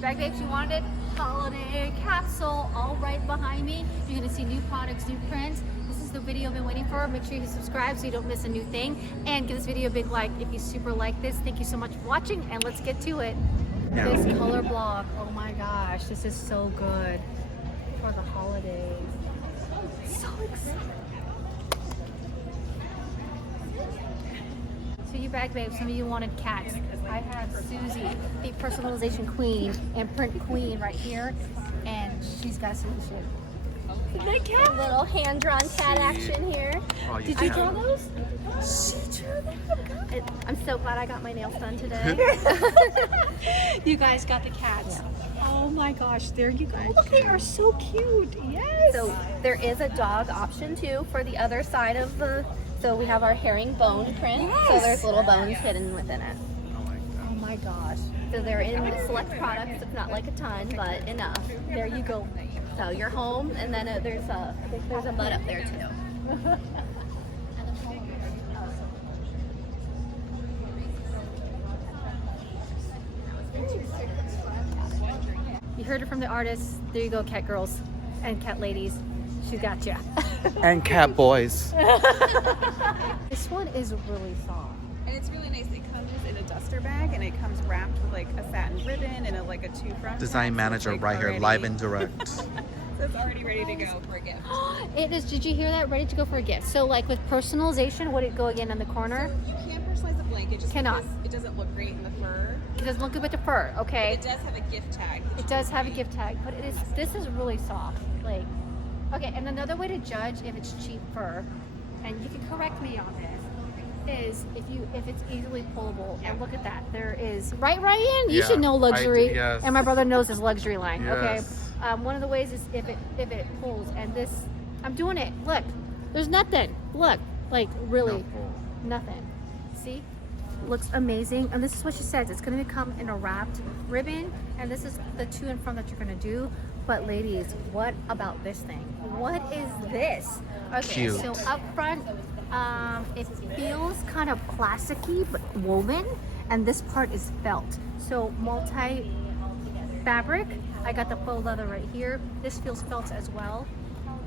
Bag babes, you wanted holiday capsule all right behind me. You're gonna see new products, new prints. This is the video I've been waiting for. Make sure you subscribe so you don't miss a new thing. And give this video a big like if you super like this. Thank you so much for watching, and let's get to it. No. This color block, oh my gosh, this is so good for the holidays. So excited. So you bag babes, some of you wanted cats. I have Susie, the personalization queen and print queen right here, and she's got a solution. The cat. A little hand-drawn cat action here. Oh, Did you draw those? She drew them. I'm so glad I got my nails done today. You guys got the cats. Oh my gosh, there you guys. Look, they are so cute. Yes. So there is a dog option too for the other side of the. So we have our herringbone print. Yes. So there's little bones hidden within it. Oh my gosh. So they're in select products. It's not like a ton, but enough. There you go. So you're home, and then there's a mud up there too. You heard it from the artist. There you go, cat girls and cat ladies. She's got you. And cat boys. This one is really soft. And it's really nice. It comes in a duster bag, and it comes wrapped with like a satin ribbon and like a 2 front. Design manager right here, live and direct. So it's already ready to go for a gift. It is. Did you hear that? Ready to go for a gift. So like with personalization, would it go again on the corner? You can't personalize the blanket just Cannot. because it doesn't look great in the fur. It doesn't look good with the fur. Okay. It does have a gift tag. It does have a gift tag, but it is. This is really soft. Like, okay. And another way to judge if it's cheap fur, and you can correct me on this, is if it's easily pullable. And look at that. There is right, Ryan. You Yeah, should know luxury. yes. And my brother knows his luxury line. Yes. Okay. One of the ways is if it pulls, and this, I'm doing it. Look, there's nothing. Look, like really, nothing. See? Looks amazing, and this is what she says. It's going to come in a wrapped ribbon, and this is the 2 in front that you're going to do. But ladies, what about this thing? What is this? Okay, Cute. so up front, it feels kind of plasticky but woven, and this part is felt. So multi fabric. I got the faux leather right here. This feels felt as well.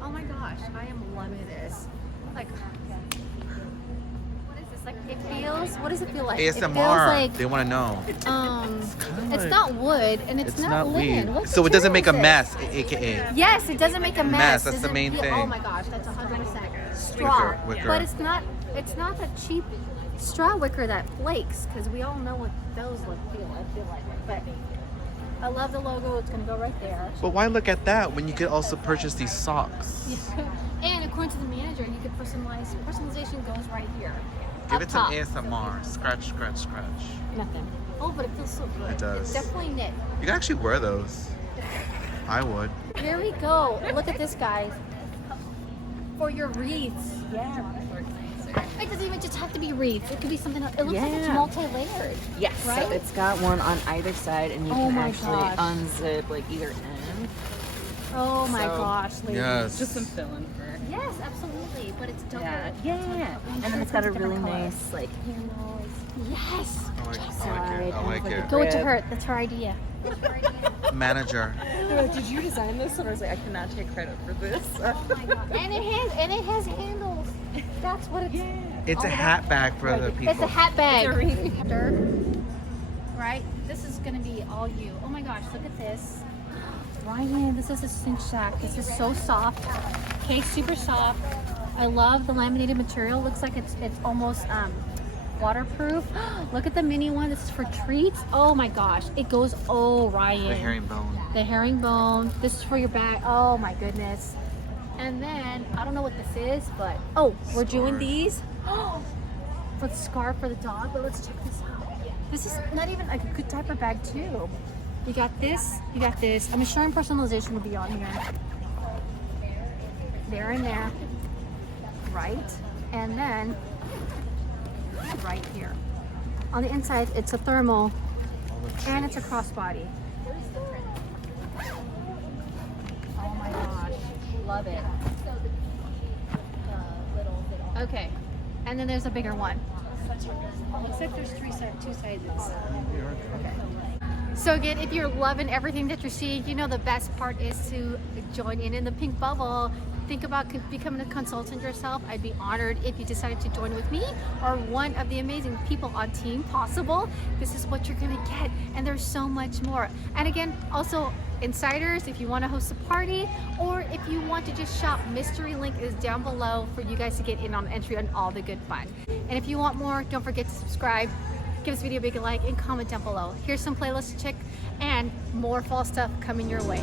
Oh my gosh, I am loving this. Like, what is this? Like, it feels. What does it feel like? It feels ASMR. like They want to know. it's not wood and it's not linen. weed. What So it doesn't make a material is mess, aka. this? Yes, it doesn't make a mess. That's the Doesn't main feel- thing. Oh my gosh, that's 100% straw. Wicker. But it's not the cheap straw wicker that flakes, because we all know what those feel like. But I love the logo. It's gonna go right there. But why look at that when you could also purchase these socks? And according to the manager, you can personalize. Personalization goes right here. Give Up it some top. ASMR. Scratch, scratch, scratch. Nothing. Oh, but it feels so good. It does. It's definitely knit. You can actually wear those. I would. Here we go. Look at this, guys. For your wreaths. Yeah. It doesn't even just have to be wreaths. It could be something else. It looks like it's Yeah. multi-layered. Yes, Right? so it's got one on either side, and you Oh can my actually gosh. unzip like either end. Oh my So- gosh, ladies. Yes. Just some fill-in fur. Yes, absolutely. But it's double. Yeah. And then it's got a really nice like handles. Yes. I like it. I like it. Go with Rib. her. That's her idea. Manager. Did you design this? And I was like, I cannot take credit for this. Oh my god. And it has handles. That's what it's. It's a hat bag for the people. It's a hat bag. Right? This is gonna be all you. Oh my gosh, look at this. Ryan, this is a cinch sack. This is so soft. Okay, super soft. I love the laminated material. Looks like it's almost waterproof. Look at the mini one. This is for treats. Oh my gosh. It goes, oh Ryan. The herringbone. The herringbone. This is for your bag. Oh my goodness. And then, I don't know what this is, but, oh, we're doing these. For the scarf for the dog, but let's check this out. This is not even like a good diaper bag too. You got this, you got this. I'm sure personalization will be on here. There and there. Right. And then, right here. On the inside, it's a thermal and it's a crossbody. Oh my gosh, love it. Okay, and then there's a bigger one. Looks like there's two sizes. Okay. So again, if you're loving everything that you're seeing, you know the best part is to join in the pink bubble. Think about becoming a consultant yourself. I'd be honored if you decided to join with me or one of the amazing people on Team Possible. This is what you're gonna get, and there's so much more. And again, also insiders, if you want to host a party or if you want to just shop, mystery link is down below for you guys to get in on entry on all the good fun. And if you want more, don't forget to subscribe, give this video a big like, and comment down below. Here's some playlists to check and more fall stuff coming your way.